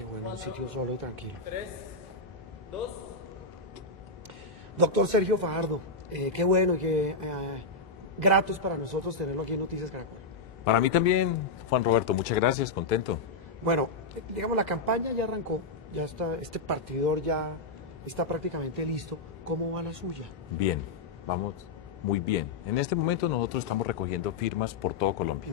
qué bueno, un sitio solo y tranquilo. 3, 2. Doctor Sergio Fajardo, qué bueno y qué grato es para nosotros tenerlo aquí en Noticias Caracol. Para mí también, Juan Roberto, muchas gracias, contento. Bueno, digamos, la campaña ya arrancó, ya está, este partidor ya está prácticamente listo. ¿Cómo va la suya? Bien, vamos muy bien. En este momento nosotros estamos recogiendo firmas por todo Colombia.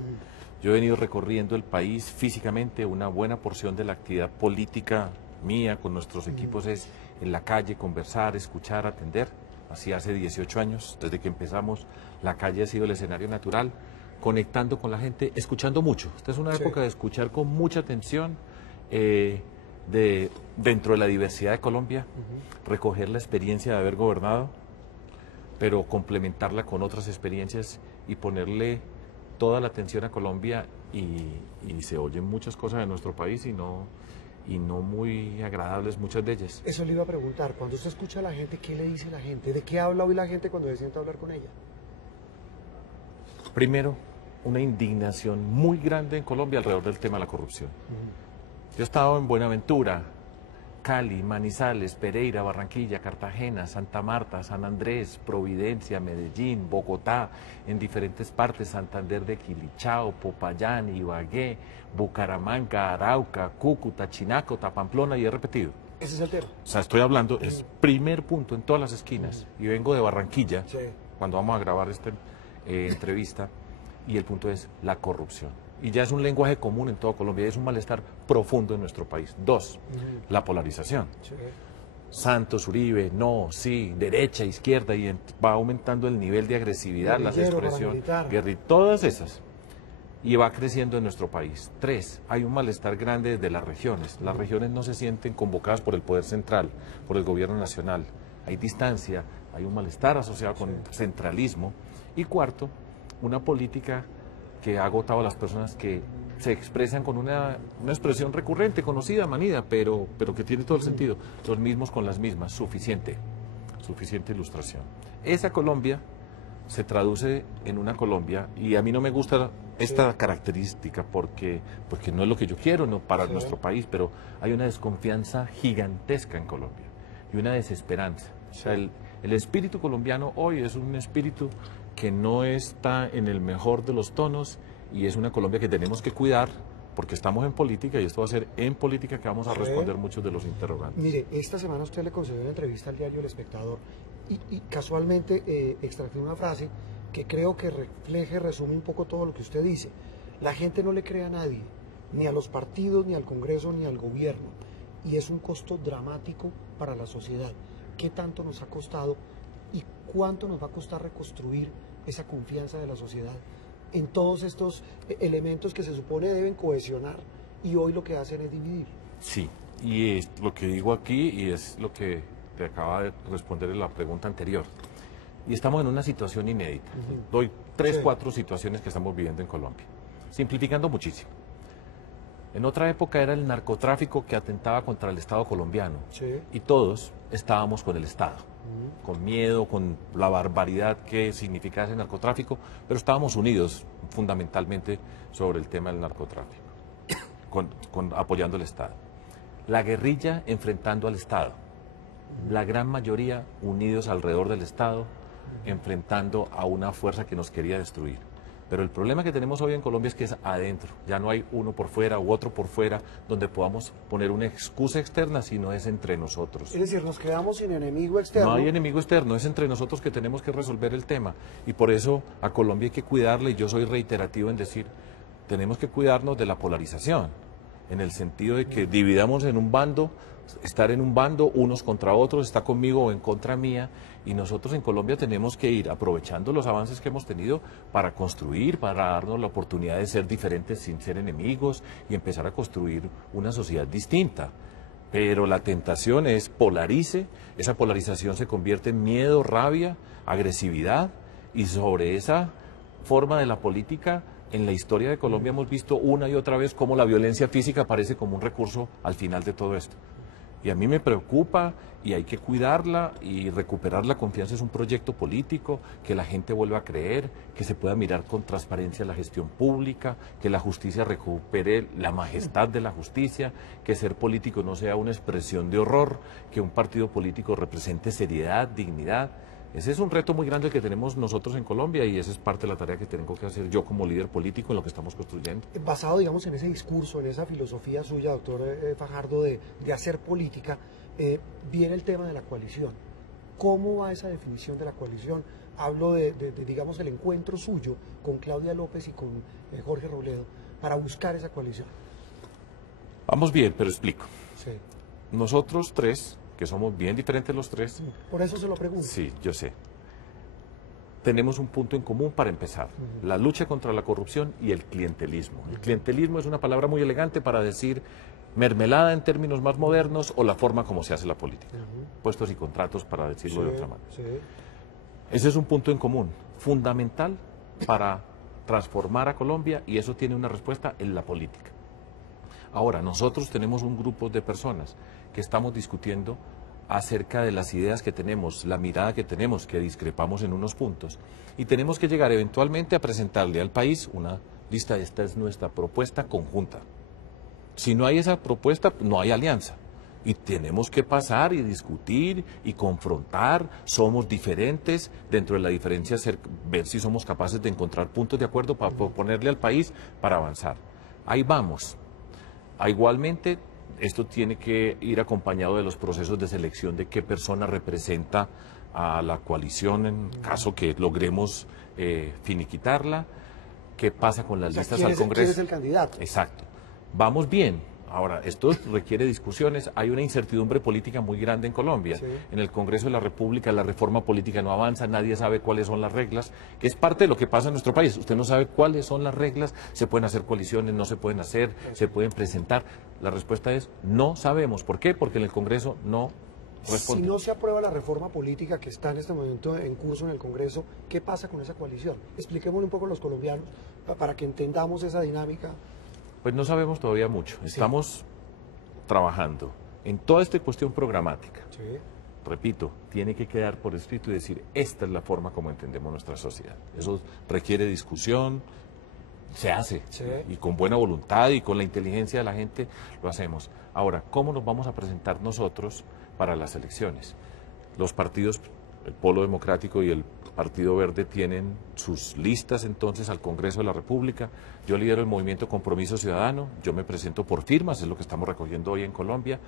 Yo he venido recorriendo el país físicamente, una buena porción de la actividad política mía con nuestros equipos es en la calle, conversar, escuchar, atender. Así hace 18 años, desde que empezamos, la calle ha sido el escenario natural, conectando con la gente, escuchando mucho. Esta es una época de escuchar con mucha atención, dentro de la diversidad de Colombia, recoger la experiencia de haber gobernado, pero complementarla con otras experiencias y ponerle toda la atención a Colombia y se oyen muchas cosas de nuestro país y no muy agradables muchas de ellas. Eso le iba a preguntar, cuando usted escucha a la gente, ¿qué le dice la gente? ¿De qué habla hoy la gente cuando se sienta a hablar con ella? Primero, una indignación muy grande en Colombia alrededor del tema de la corrupción. Yo he estado en Buenaventura, Cali, Manizales, Pereira, Barranquilla, Cartagena, Santa Marta, San Andrés, Providencia, Medellín, Bogotá, en diferentes partes, Santander de Quilichao, Popayán, Ibagué, Bucaramanga, Arauca, Cúcuta, Chinacota, Pamplona, y he repetido. Ese es el tema. O sea, estoy hablando, es primer punto en todas las esquinas, y vengo de Barranquilla, cuando vamos a grabar esta entrevista, y el punto es la corrupción. Y ya es un lenguaje común en todo Colombia, y es un malestar profundo en nuestro país. Dos, la polarización. Santos, Uribe, no, sí, derecha, izquierda, y va aumentando el nivel de agresividad, las expresiones, todas esas. Y va creciendo en nuestro país. Tres, hay un malestar grande desde las regiones. Las regiones no se sienten convocadas por el poder central, por el gobierno nacional. Hay distancia, hay un malestar asociado con centralismo. Y cuarto, una política que ha agotado a las personas que se expresan con una expresión recurrente, conocida, manida, pero que tiene todo el sentido. Los mismos con las mismas, suficiente ilustración. Esa Colombia se traduce en una Colombia, y a mí no me gusta esta característica porque no es lo que yo quiero, no, para nuestro país, pero hay una desconfianza gigantesca en Colombia y una desesperanza. O sea, el espíritu colombiano hoy es un espíritu que no está en el mejor de los tonos, y es una Colombia que tenemos que cuidar porque estamos en política, y esto va a ser en política que vamos a responder muchos de los interrogantes. Mire, esta semana usted le concedió una entrevista al diario El Espectador y casualmente extraje una frase que creo que resume un poco todo lo que usted dice. La gente no le cree a nadie, ni a los partidos, ni al Congreso, ni al gobierno, y es un costo dramático para la sociedad. ¿Qué tanto nos ha costado y cuánto nos va a costar reconstruir esa confianza de la sociedad en todos estos elementos que se supone deben cohesionar y hoy lo que hacen es dividir? Sí, y es lo que digo aquí, y es lo que te acaba de responder en la pregunta anterior. Y estamos en una situación inédita. Doy 3, 4 situaciones que estamos viviendo en Colombia, simplificando muchísimo. En otra época era el narcotráfico que atentaba contra el Estado colombiano, y todos estábamos con el Estado, con miedo, con la barbaridad que significa ese narcotráfico, pero estábamos unidos fundamentalmente sobre el tema del narcotráfico, apoyando al Estado. La guerrilla enfrentando al Estado, la gran mayoría unidos alrededor del Estado, enfrentando a una fuerza que nos quería destruir. Pero el problema que tenemos hoy en Colombia es que es adentro, ya no hay uno por fuera u otro por fuera donde podamos poner una excusa externa, sino es entre nosotros. Es decir, nos quedamos sin enemigo externo. No hay enemigo externo, es entre nosotros que tenemos que resolver el tema, y por eso a Colombia hay que cuidarla, y yo soy reiterativo en decir, tenemos que cuidarnos de la polarización, en el sentido de que dividamos en un bando, estar en un bando, unos contra otros, está conmigo o en contra mía, y nosotros en Colombia tenemos que ir aprovechando los avances que hemos tenido para construir, para darnos la oportunidad de ser diferentes sin ser enemigos y empezar a construir una sociedad distinta. Pero la tentación es polarice, esa polarización se convierte en miedo, rabia, agresividad, y sobre esa forma de la política, en la historia de Colombia hemos visto una y otra vez cómo la violencia física aparece como un recurso al final de todo esto. Y a mí me preocupa y hay que cuidarla y recuperar la confianza. Es un proyecto político, que la gente vuelva a creer, que se pueda mirar con transparencia la gestión pública, que la justicia recupere la majestad de la justicia, que ser político no sea una expresión de horror, que un partido político represente seriedad, dignidad. Ese es un reto muy grande que tenemos nosotros en Colombia y esa es parte de la tarea que tengo que hacer yo como líder político en lo que estamos construyendo. Basado, digamos, en ese discurso, en esa filosofía suya, doctor Fajardo, de hacer política, viene el tema de la coalición. ¿Cómo va esa definición de la coalición? Hablo digamos, el encuentro suyo con Claudia López y con Jorge Robledo para buscar esa coalición. Vamos bien, pero explico. Sí. Nosotros tres, que somos bien diferentes los tres. Por eso se lo pregunto. Sí, yo sé. Tenemos un punto en común para empezar, la lucha contra la corrupción y el clientelismo. El clientelismo es una palabra muy elegante para decir mermelada en términos más modernos o la forma como se hace la política. Puestos y contratos, para decirlo de otra manera. Sí. Ese es un punto en común, fundamental para transformar a Colombia y eso tiene una respuesta en la política. Ahora, nosotros tenemos un grupo de personas que estamos discutiendo acerca de las ideas que tenemos, la mirada que tenemos, que discrepamos en unos puntos. Y tenemos que llegar eventualmente a presentarle al país una lista. Esta es nuestra propuesta conjunta. Si no hay esa propuesta, no hay alianza. Y tenemos que pasar y discutir y confrontar. Somos diferentes, dentro de la diferencia ver si somos capaces de encontrar puntos de acuerdo para proponerle al país para avanzar. Ahí vamos. Igualmente, esto tiene que ir acompañado de los procesos de selección de qué persona representa a la coalición en caso que logremos finiquitarla, qué pasa con las listas al Congreso. ¿Quién es el candidato? Exacto. Vamos bien. Ahora, esto requiere discusiones. Hay una incertidumbre política muy grande en Colombia. Sí. En el Congreso de la República la reforma política no avanza, nadie sabe cuáles son las reglas, que es parte de lo que pasa en nuestro país. Usted no sabe cuáles son las reglas, se pueden hacer coaliciones, no se pueden hacer, se pueden presentar. La respuesta es no sabemos. ¿Por qué? Porque en el Congreso no responde. Si no se aprueba la reforma política que está en este momento en curso en el Congreso, ¿qué pasa con esa coalición? Expliquémosle un poco a los colombianos para que entendamos esa dinámica. Pues no sabemos todavía mucho. Estamos trabajando en toda esta cuestión programática. Sí. Repito, tiene que quedar por escrito y decir, esta es la forma como entendemos nuestra sociedad. Eso requiere discusión, se hace, sí, y con buena voluntad y con la inteligencia de la gente lo hacemos. Ahora, ¿cómo nos vamos a presentar nosotros para las elecciones? Los partidos, el Polo Democrático y el Partido Verde, tienen sus listas entonces al Congreso de la República. Yo lidero el movimiento Compromiso Ciudadano, yo me presento por firmas, es lo que estamos recogiendo hoy en Colombia.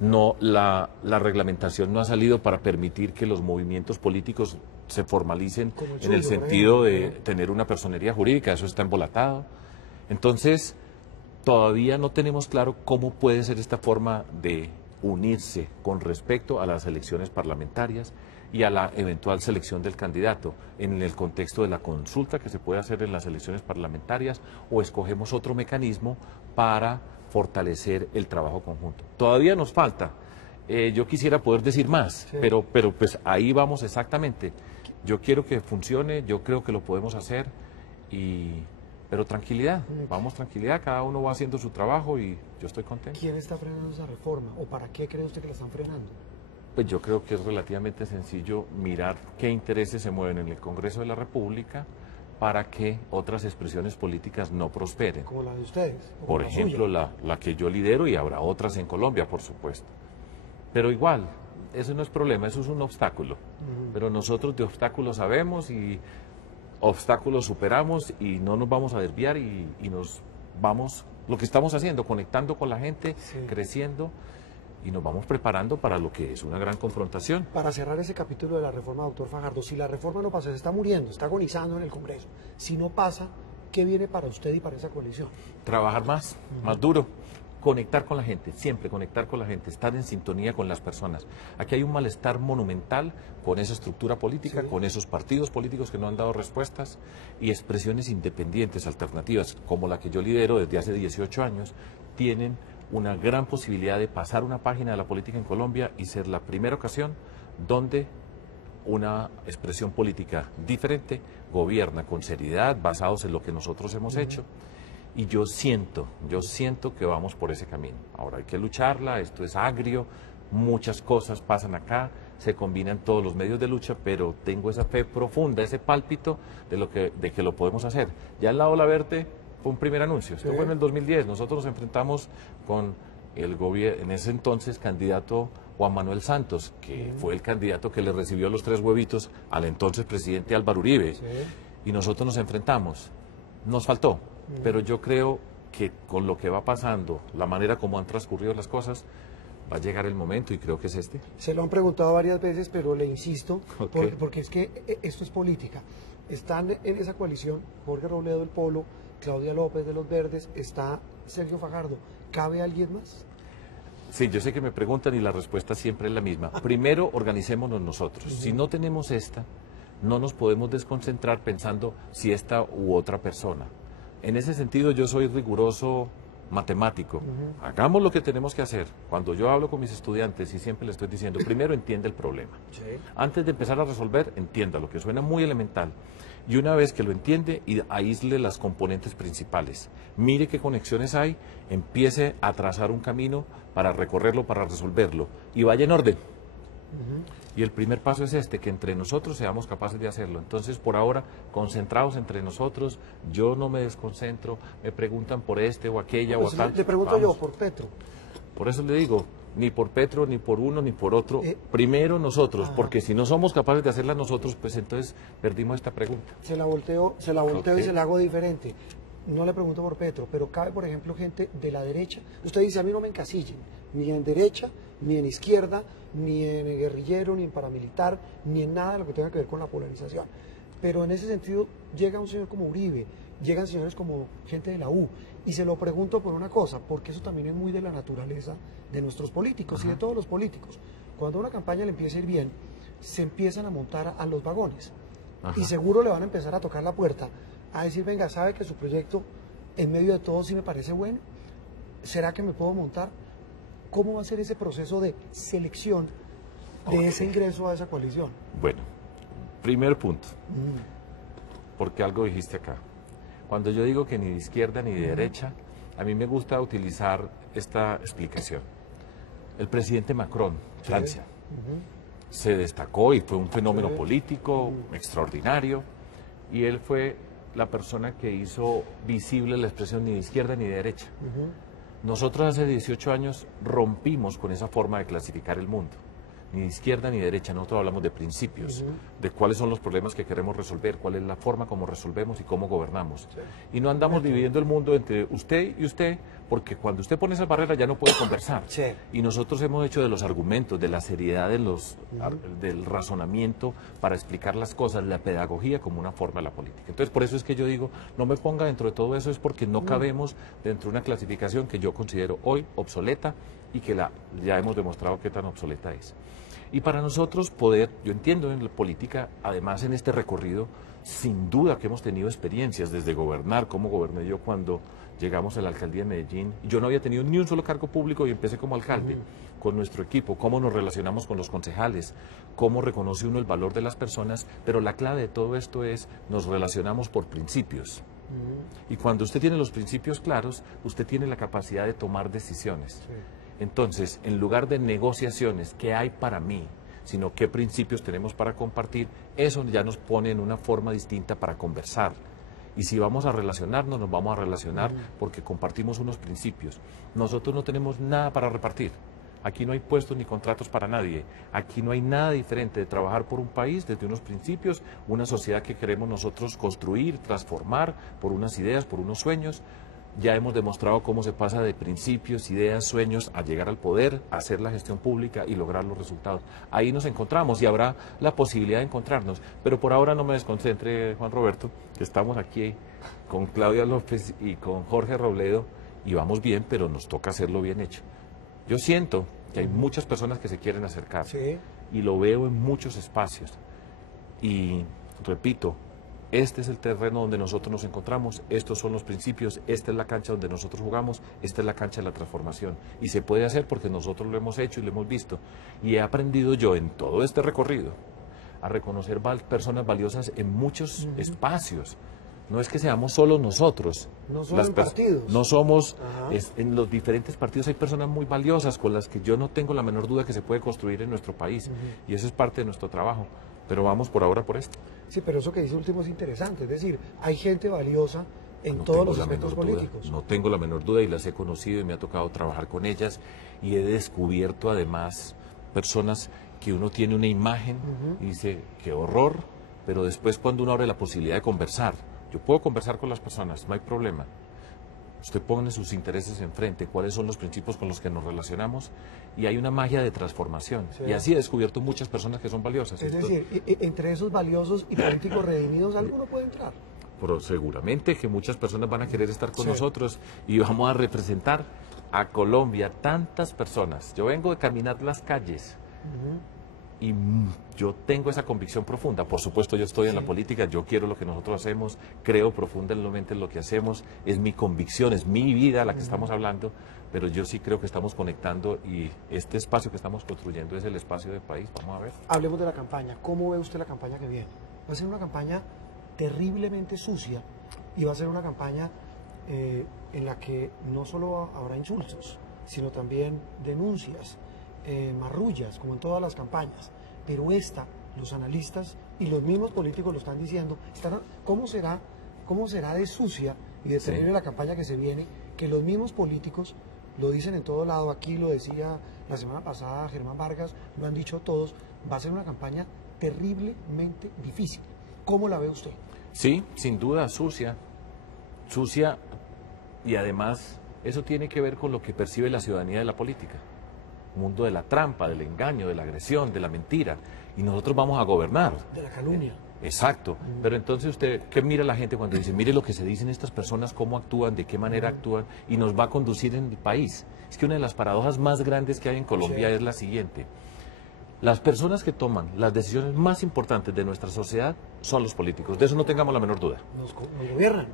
No, la reglamentación no ha salido para permitir que los movimientos políticos se formalicen en el sentido de tener una personería jurídica, eso está embolatado. Entonces, todavía no tenemos claro cómo puede ser esta forma de unirse con respecto a las elecciones parlamentarias y a la eventual selección del candidato en el contexto de la consulta que se puede hacer en las elecciones parlamentarias o escogemos otro mecanismo para fortalecer el trabajo conjunto. Todavía nos falta. Yo quisiera poder decir más, sí, pero pues ahí vamos exactamente. Yo quiero que funcione, yo creo que lo podemos hacer, pero tranquilidad, vamos tranquilidad, cada uno va haciendo su trabajo y yo estoy contento. ¿Quién está frenando esa reforma o para qué cree usted que la están frenando? Pues yo creo que es relativamente sencillo mirar qué intereses se mueven en el Congreso de la República para que otras expresiones políticas no prosperen. Como la de ustedes. Por ejemplo, la que yo lidero, y habrá otras en Colombia, por supuesto. Pero igual, eso no es problema, eso es un obstáculo. Pero nosotros de obstáculos sabemos y obstáculos superamos y no nos vamos a desviar y nos vamos, lo que estamos haciendo, conectando con la gente, sí, creciendo. Y nos vamos preparando para lo que es una gran confrontación. Para cerrar ese capítulo de la reforma, doctor Fajardo, si la reforma no pasa, se está muriendo, está agonizando en el Congreso. Si no pasa, ¿qué viene para usted y para esa coalición? Trabajar más, más duro, conectar con la gente, siempre conectar con la gente, estar en sintonía con las personas. Aquí hay un malestar monumental con esa estructura política, sí, con esos partidos políticos que no han dado respuestas y expresiones independientes, alternativas, como la que yo lidero desde hace 18 años, tienen una gran posibilidad de pasar una página de la política en Colombia y ser la primera ocasión donde una expresión política diferente gobierna con seriedad, basados en lo que nosotros hemos hecho. Y yo siento que vamos por ese camino. Ahora hay que lucharla, esto es agrio, muchas cosas pasan acá, se combinan todos los medios de lucha, pero tengo esa fe profunda, ese pálpito de que lo podemos hacer. Ya en la Ola Verde fue un primer anuncio, esto fue en el 2010, nosotros nos enfrentamos con el gobierno, en ese entonces candidato Juan Manuel Santos, que fue el candidato que le recibió los 3 huevitos al entonces presidente Álvaro Uribe, y nosotros nos enfrentamos, nos faltó, pero yo creo que con lo que va pasando, la manera como han transcurrido las cosas, va a llegar el momento y creo que es este. Se lo han preguntado varias veces, pero le insisto, Okay. porque es que esto es política. Están en esa coalición Jorge Robledo del Polo, Claudia López de los Verdes, está Sergio Fajardo. ¿Cabe alguien más? Sí, yo sé que me preguntan y la respuesta siempre es la misma. Primero, organicémonos nosotros. Si no tenemos esta, no nos podemos desconcentrar pensando si esta u otra persona. En ese sentido, yo soy riguroso matemático. Hagamos lo que tenemos que hacer. Cuando yo hablo con mis estudiantes y siempre les estoy diciendo, primero entiende el problema. Antes de empezar a resolver, entienda lo que suena muy elemental. Y una vez que lo entiende, aísle las componentes principales. Mire qué conexiones hay, empiece a trazar un camino para recorrerlo, para resolverlo. Y vaya en orden. Y el primer paso es este, que entre nosotros seamos capaces de hacerlo. Entonces, por ahora, concentrados entre nosotros, yo no me desconcentro, me preguntan por este o aquella o acá. Le pregunto yo por Petro. Por eso le digo, ni por Petro, ni por uno, ni por otro. Primero nosotros, porque si no somos capaces de hacerla nosotros, pues entonces perdimos esta pregunta. Se la volteo Okay. y se la hago diferente. No le pregunto por Petro, pero cabe, por ejemplo, gente de la derecha. Usted dice, a mí no me encasillen, ni en derecha, ni en izquierda, ni en guerrillero, ni en paramilitar, ni en nada de lo que tenga que ver con la polarización. Pero en ese sentido, llega un señor como Uribe, llegan señores como gente de la U, y se lo pregunto por una cosa, porque eso también es muy de la naturaleza de nuestros políticos y de todos los políticos. Cuando a una campaña le empieza a ir bien, se empiezan a montar a los vagones, y seguro le van a empezar a tocar la puerta, a decir, venga, ¿sabe que su proyecto en medio de todo sí me parece bueno? ¿Será que me puedo montar? ¿Cómo va a ser ese proceso de selección de ese ingreso a esa coalición? Bueno, primer punto, porque algo dijiste acá. Cuando yo digo que ni de izquierda ni de derecha, a mí me gusta utilizar esta explicación. El presidente Macron, Francia, se destacó y fue un fenómeno político extraordinario, y él fue la persona que hizo visible la expresión ni de izquierda ni de derecha. Nosotros hace 18 años rompimos con esa forma de clasificar el mundo. Ni de izquierda ni de derecha, nosotros hablamos de principios, de cuáles son los problemas que queremos resolver, cuál es la forma como resolvemos y cómo gobernamos. Y no andamos dividiendo el mundo entre usted y usted, porque cuando usted pone esa barrera ya no puede conversar. Y nosotros hemos hecho de los argumentos, de la seriedad del razonamiento para explicar las cosas, la pedagogía como una forma de la política. Entonces, por eso es que yo digo, no me ponga dentro de todo eso, es porque no cabemos dentro de una clasificación que yo considero hoy obsoleta y que ya hemos demostrado qué tan obsoleta es. Y para nosotros poder, yo entiendo en la política, además en este recorrido, sin duda que hemos tenido experiencias desde gobernar, como goberné yo cuando llegamos a la alcaldía de Medellín. Yo no había tenido ni un solo cargo público y empecé como alcalde con nuestro equipo, cómo nos relacionamos con los concejales, cómo reconoce uno el valor de las personas, pero la clave de todo esto es, nos relacionamos por principios. Y cuando usted tiene los principios claros, usted tiene la capacidad de tomar decisiones. Entonces, en lugar de negociaciones, ¿qué hay para mí? Sino qué principios tenemos para compartir, eso ya nos pone en una forma distinta para conversar. Y si vamos a relacionarnos, nos vamos a relacionar porque compartimos unos principios. Nosotros no tenemos nada para repartir. Aquí no hay puestos ni contratos para nadie. Aquí no hay nada diferente de trabajar por un país desde unos principios, una sociedad que queremos nosotros construir, transformar por unas ideas, por unos sueños. Ya hemos demostrado cómo se pasa de principios, ideas, sueños a llegar al poder, a hacer la gestión pública y lograr los resultados. Ahí nos encontramos y habrá la posibilidad de encontrarnos. Pero por ahora no me desconcentre, Juan Roberto, que estamos aquí con Claudia López y con Jorge Robledo y vamos bien, pero nos toca hacerlo bien hecho. Yo siento que hay muchas personas que se quieren acercar y lo veo en muchos espacios. Y repito, este es el terreno donde nosotros nos encontramos, estos son los principios, esta es la cancha donde nosotros jugamos, esta es la cancha de la transformación. Y se puede hacer porque nosotros lo hemos hecho y lo hemos visto. Y he aprendido yo en todo este recorrido a reconocer personas valiosas en muchos espacios. no es que seamos solo nosotros. No solo en partidos. No somos, en los diferentes partidos hay personas muy valiosas con las que yo no tengo la menor duda que se puede construir en nuestro país. Y eso es parte de nuestro trabajo. Pero vamos por ahora por esto. Sí, pero eso que dice último es interesante. Es decir, hay gente valiosa en todos los aspectos políticos. No tengo la menor duda y las he conocido y me ha tocado trabajar con ellas. Y he descubierto además personas que uno tiene una imagen y dice, qué horror, pero después cuando uno abre la posibilidad de conversar, yo puedo conversar con las personas, no hay problema. Usted pone sus intereses enfrente, cuáles son los principios con los que nos relacionamos y hay una magia de transformación. Sí. Y así he descubierto muchas personas que son valiosas. Es decir, entre esos valiosos y políticos redimidos, ¿alguno puede entrar? Pero seguramente que muchas personas van a querer estar con nosotros y vamos a representar a Colombia, tantas personas. Yo vengo de caminar las calles. Y yo tengo esa convicción profunda. Por supuesto, yo estoy en la política, yo quiero lo que nosotros hacemos, creo profundamente en lo que hacemos, es mi convicción, es mi vida la que estamos hablando, pero yo sí creo que estamos conectando y este espacio que estamos construyendo es el espacio del país. Vamos a ver. Hablemos de la campaña. ¿Cómo ve usted la campaña que viene? Va a ser una campaña terriblemente sucia y va a ser una campaña en la que no solo habrá insultos, sino también denuncias, marrullas, como en todas las campañas, pero los analistas y los mismos políticos lo están diciendo. ¿Cómo será de sucia y de terrible la campaña que se viene? Que los mismos políticos lo dicen en todo lado. Aquí lo decía la semana pasada Germán Vargas, lo han dicho todos. Va a ser una campaña terriblemente difícil. ¿Cómo la ve usted? Sí, sin duda, sucia, y además eso tiene que ver con lo que percibe la ciudadanía de la política. Mundo de la trampa, del engaño, de la agresión, de la mentira, y nosotros vamos a gobernar. De la calumnia. Exacto, pero entonces usted, ¿qué mira la gente cuando dice, mire lo que se dicen estas personas, cómo actúan, de qué manera actúan, y nos va a conducir en el país? Es que una de las paradojas más grandes que hay en Colombia es la siguiente. Las personas que toman las decisiones más importantes de nuestra sociedad son los políticos, de eso no tengamos la menor duda. Nos gobiernan.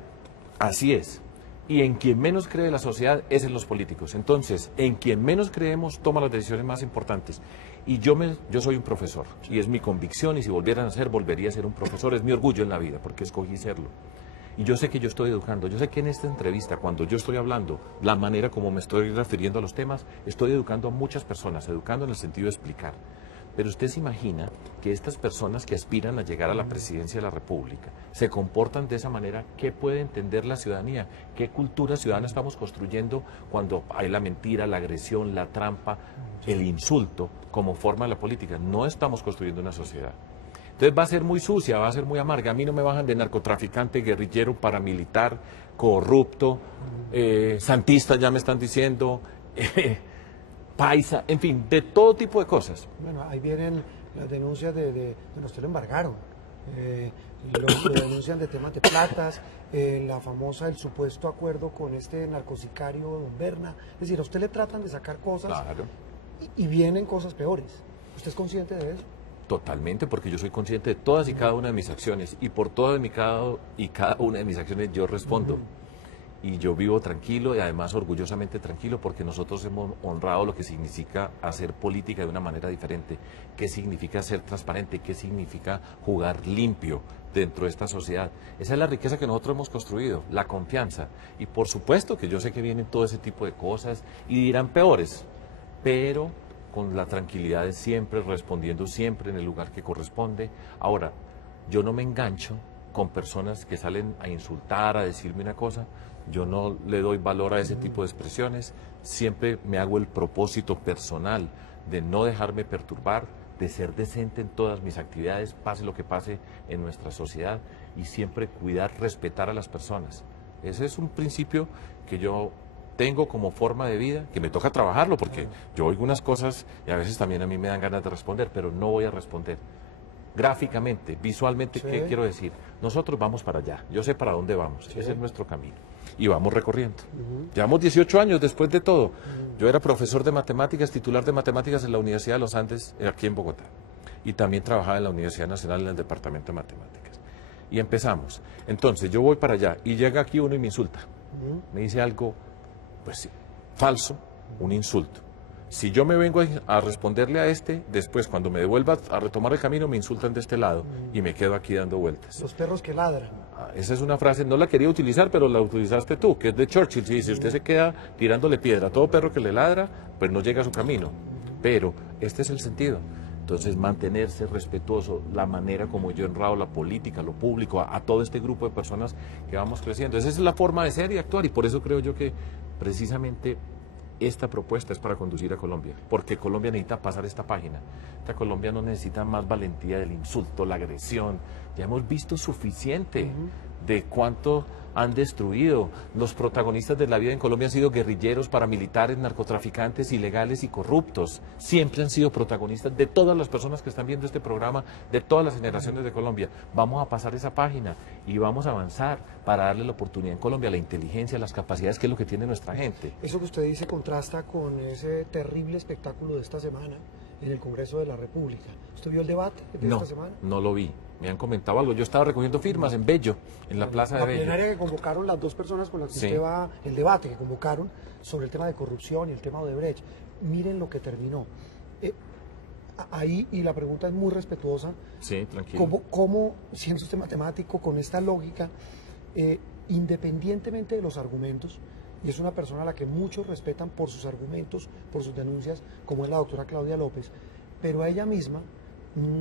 Así es. Y en quien menos cree la sociedad es en los políticos. Entonces, en quien menos creemos toma las decisiones más importantes. Y yo soy un profesor, y es mi convicción, y si volvieran a ser, volvería a ser un profesor. Es mi orgullo en la vida, porque escogí serlo. Y yo sé que yo estoy educando, yo sé que en esta entrevista, cuando yo estoy hablando, la manera como me estoy refiriendo a los temas, estoy educando a muchas personas, educando en el sentido de explicar. Pero usted se imagina que estas personas que aspiran a llegar a la presidencia de la República se comportan de esa manera. ¿Qué puede entender la ciudadanía? ¿Qué cultura ciudadana estamos construyendo cuando hay la mentira, la agresión, la trampa, el insulto como forma de la política? No estamos construyendo una sociedad. Entonces va a ser muy sucia, va a ser muy amarga. A mí no me bajan de narcotraficante, guerrillero, paramilitar, corrupto, santista, ya me están diciendo... paisa, en fin, de todo tipo de cosas. Bueno, ahí vienen las denuncias de usted lo embargaron, lo denuncian de temas de platas, la famosa, el supuesto acuerdo con este narcosicario Don Berna. Es decir, a usted le tratan de sacar cosas y vienen cosas peores. ¿Usted es consciente de eso? Totalmente, porque yo soy consciente de todas y cada una de mis acciones y por todas y cada una de mis acciones yo respondo. Y yo vivo tranquilo y además orgullosamente tranquilo porque nosotros hemos honrado lo que significa hacer política de una manera diferente, qué significa ser transparente, qué significa jugar limpio dentro de esta sociedad. Esa es la riqueza que nosotros hemos construido, la confianza. Y por supuesto que yo sé que vienen todo ese tipo de cosas y dirán peores, pero con la tranquilidad de siempre, respondiendo siempre en el lugar que corresponde. Ahora, yo no me engancho con personas que salen a insultar, a decirme una cosa. Yo no le doy valor a ese tipo de expresiones, siempre me hago el propósito personal de no dejarme perturbar, de ser decente en todas mis actividades, pase lo que pase en nuestra sociedad, y siempre cuidar, respetar a las personas. Ese es un principio que yo tengo como forma de vida, que me toca trabajarlo, porque yo oigo unas cosas y a veces también a mí me dan ganas de responder, pero no voy a responder. Gráficamente, visualmente, ¿qué quiero decir? Nosotros vamos para allá, yo sé para dónde vamos, ese es nuestro camino. Y vamos recorriendo. Llevamos 18 años después de todo. Yo era profesor de matemáticas, titular de matemáticas en la Universidad de los Andes, aquí en Bogotá. Y también trabajaba en la Universidad Nacional en el Departamento de Matemáticas. Y empezamos. Entonces, yo voy para allá y llega aquí uno y me insulta. Me dice algo, pues sí, falso, un insulto. Si yo me vengo a responderle a este, después cuando me devuelva a retomar el camino me insultan de este lado y me quedo aquí dando vueltas. Los perros que ladran. esa es una frase, no la quería utilizar, pero la utilizaste tú, que es de Churchill. Si dice, usted se queda tirándole piedra a todo perro que le ladra, pues no llega a su camino. Pero este es el sentido. Entonces, mantenerse respetuoso, la manera como yo enrado la política, lo público, a todo este grupo de personas que vamos creciendo. Esa es la forma de ser y actuar, y por eso creo yo que precisamente esta propuesta es para conducir a Colombia, porque Colombia necesita pasar esta página. Esta Colombia no necesita más valentía del insulto, la agresión. Ya hemos visto suficiente de cuánto han destruido. Los protagonistas de la vida en Colombia han sido guerrilleros, paramilitares, narcotraficantes, ilegales y corruptos. Siempre han sido protagonistas de todas las personas que están viendo este programa, de todas las generaciones de Colombia. Vamos a pasar esa página y vamos a avanzar para darle la oportunidad en Colombia, la inteligencia, las capacidades, que es lo que tiene nuestra gente. Eso que usted dice contrasta con ese terrible espectáculo de esta semana en el Congreso de la República. ¿Usted vio el debate de esta semana? No lo vi. Me han comentado algo. Yo estaba recogiendo firmas en Bello, en la plaza de Bello. La plenaria que convocaron las dos personas con las que usted va, el debate que convocaron sobre el tema de corrupción y el tema de Odebrecht. Miren lo que terminó. Ahí, y la pregunta es muy respetuosa. Sí, tranquilo. ¿Cómo, siendo usted matemático, con esta lógica, independientemente de los argumentos, y es una persona a la que muchos respetan por sus argumentos, por sus denuncias, como es la doctora Claudia López, pero a ella misma,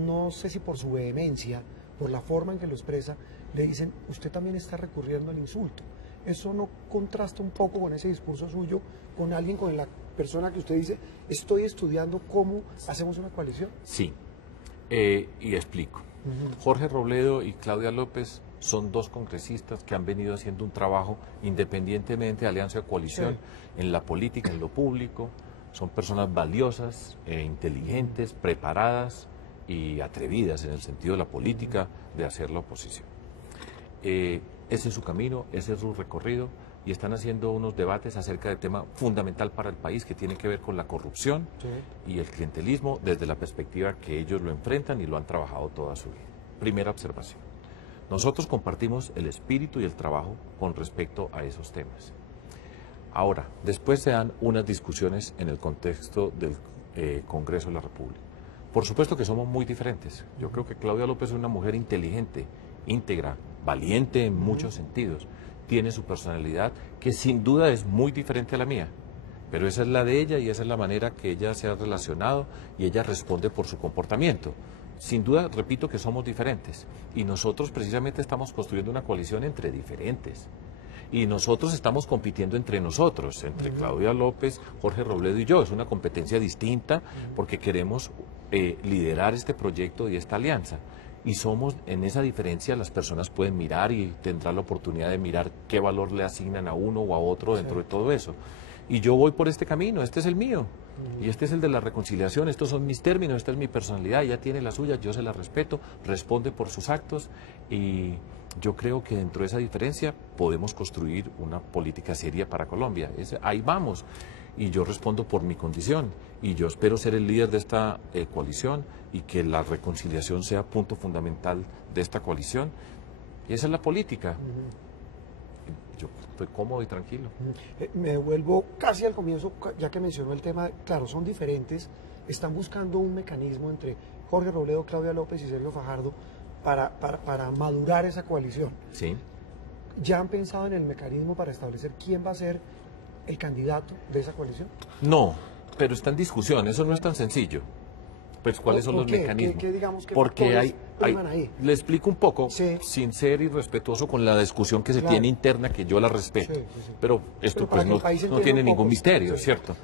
no sé si por su vehemencia, por la forma en que lo expresa, le dicen, usted también está recurriendo al insulto? ¿Eso no contrasta un poco con ese discurso suyo, con alguien, con la persona que usted dice, estoy estudiando cómo hacemos una coalición? Sí, y explico. Jorge Robledo y Claudia López son dos congresistas que han venido haciendo un trabajo independientemente de alianza o coalición, en la política, en lo público. Son personas valiosas, inteligentes, preparadas y atrevidas en el sentido de la política, de hacer la oposición. Ese es su camino, ese es su recorrido, y están haciendo unos debates acerca del tema fundamental para el país, que tiene que ver con la corrupción y el clientelismo desde la perspectiva que ellos lo enfrentan y lo han trabajado toda su vida. Primera observación. Nosotros compartimos el espíritu y el trabajo con respecto a esos temas. Ahora, después se dan unas discusiones en el contexto del Congreso de la República. Por supuesto que somos muy diferentes. Yo creo que Claudia López es una mujer inteligente, íntegra, valiente en muchos sentidos. Tiene su personalidad, que sin duda es muy diferente a la mía. Pero esa es la de ella y esa es la manera que ella se ha relacionado, y ella responde por su comportamiento. Sin duda, repito, que somos diferentes, y nosotros precisamente estamos construyendo una coalición entre diferentes. Y nosotros estamos compitiendo entre nosotros, entre Claudia López, Jorge Robledo y yo. Es una competencia distinta porque queremos liderar este proyecto y esta alianza. Y somos, en esa diferencia, las personas pueden mirar y tendrán la oportunidad de mirar qué valor le asignan a uno o a otro dentro de todo eso. Y yo voy por este camino, este es el mío. Y este es el de la reconciliación, estos son mis términos, esta es mi personalidad, ella tiene la suya, yo se la respeto, responde por sus actos, y yo creo que dentro de esa diferencia podemos construir una política seria para Colombia. Ahí vamos, y yo respondo por mi condición, y yo espero ser el líder de esta coalición, y que la reconciliación sea punto fundamental de esta coalición. Y esa es la política. Yo estoy cómodo y tranquilo. Me vuelvo casi al comienzo, ya que mencionó el tema. Claro, son diferentes, están buscando un mecanismo entre Jorge Robledo, Claudia López y Sergio Fajardo para madurar esa coalición. Sí. ¿Ya han pensado en el mecanismo para establecer quién va a ser el candidato de esa coalición? No, pero está en discusión, eso no es tan sencillo. Pues, ¿cuáles son los mecanismos? Porque ahí, le explico un poco, sin ser irrespetuoso con la discusión que se tiene interna, que yo la respeto. Pero esto pues no tiene ningún misterio, ¿cierto?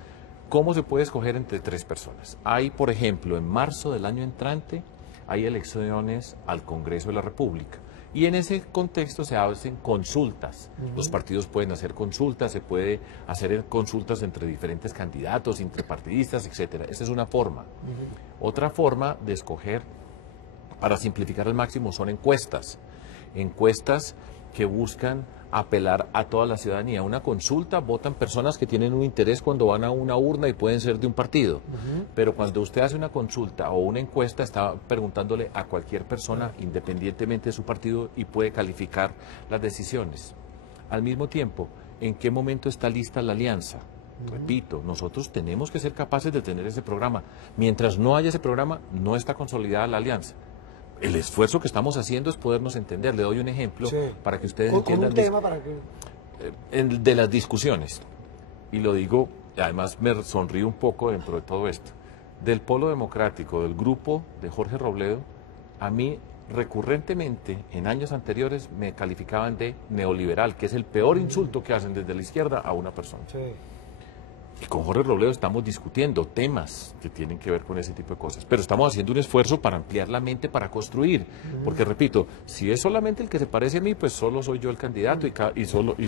¿Cómo se puede escoger entre tres personas? Hay, por ejemplo, en marzo del año entrante, hay elecciones al Congreso de la República. Y en ese contexto se hacen consultas. Los partidos pueden hacer consultas, se puede hacer consultas entre diferentes candidatos, interpartidistas, etcétera. Esa es una forma. Otra forma de escoger, para simplificar al máximo, son encuestas. Encuestas que buscan apelar a toda la ciudadanía. Una consulta, votan personas que tienen un interés cuando van a una urna y pueden ser de un partido. Pero cuando usted hace una consulta o una encuesta, está preguntándole a cualquier persona, independientemente de su partido, y puede calificar las decisiones. Al mismo tiempo, ¿en qué momento está lista la alianza? Repito, nosotros tenemos que ser capaces de tener ese programa. Mientras no haya ese programa, no está consolidada la alianza. el esfuerzo que estamos haciendo es podernos entender. Le doy un ejemplo para que ustedes entiendan. Con un tema para que... de las discusiones, y lo digo, además me sonrío un poco dentro de todo esto, del Polo Democrático, del grupo de Jorge Robledo, a mí recurrentemente en años anteriores me calificaban de neoliberal, que es el peor insulto que hacen desde la izquierda a una persona. Sí. Y con Jorge Robledo estamos discutiendo temas que tienen que ver con ese tipo de cosas. Pero estamos haciendo un esfuerzo para ampliar la mente, para construir. Porque, repito, si es solamente el que se parece a mí, pues solo soy yo el candidato y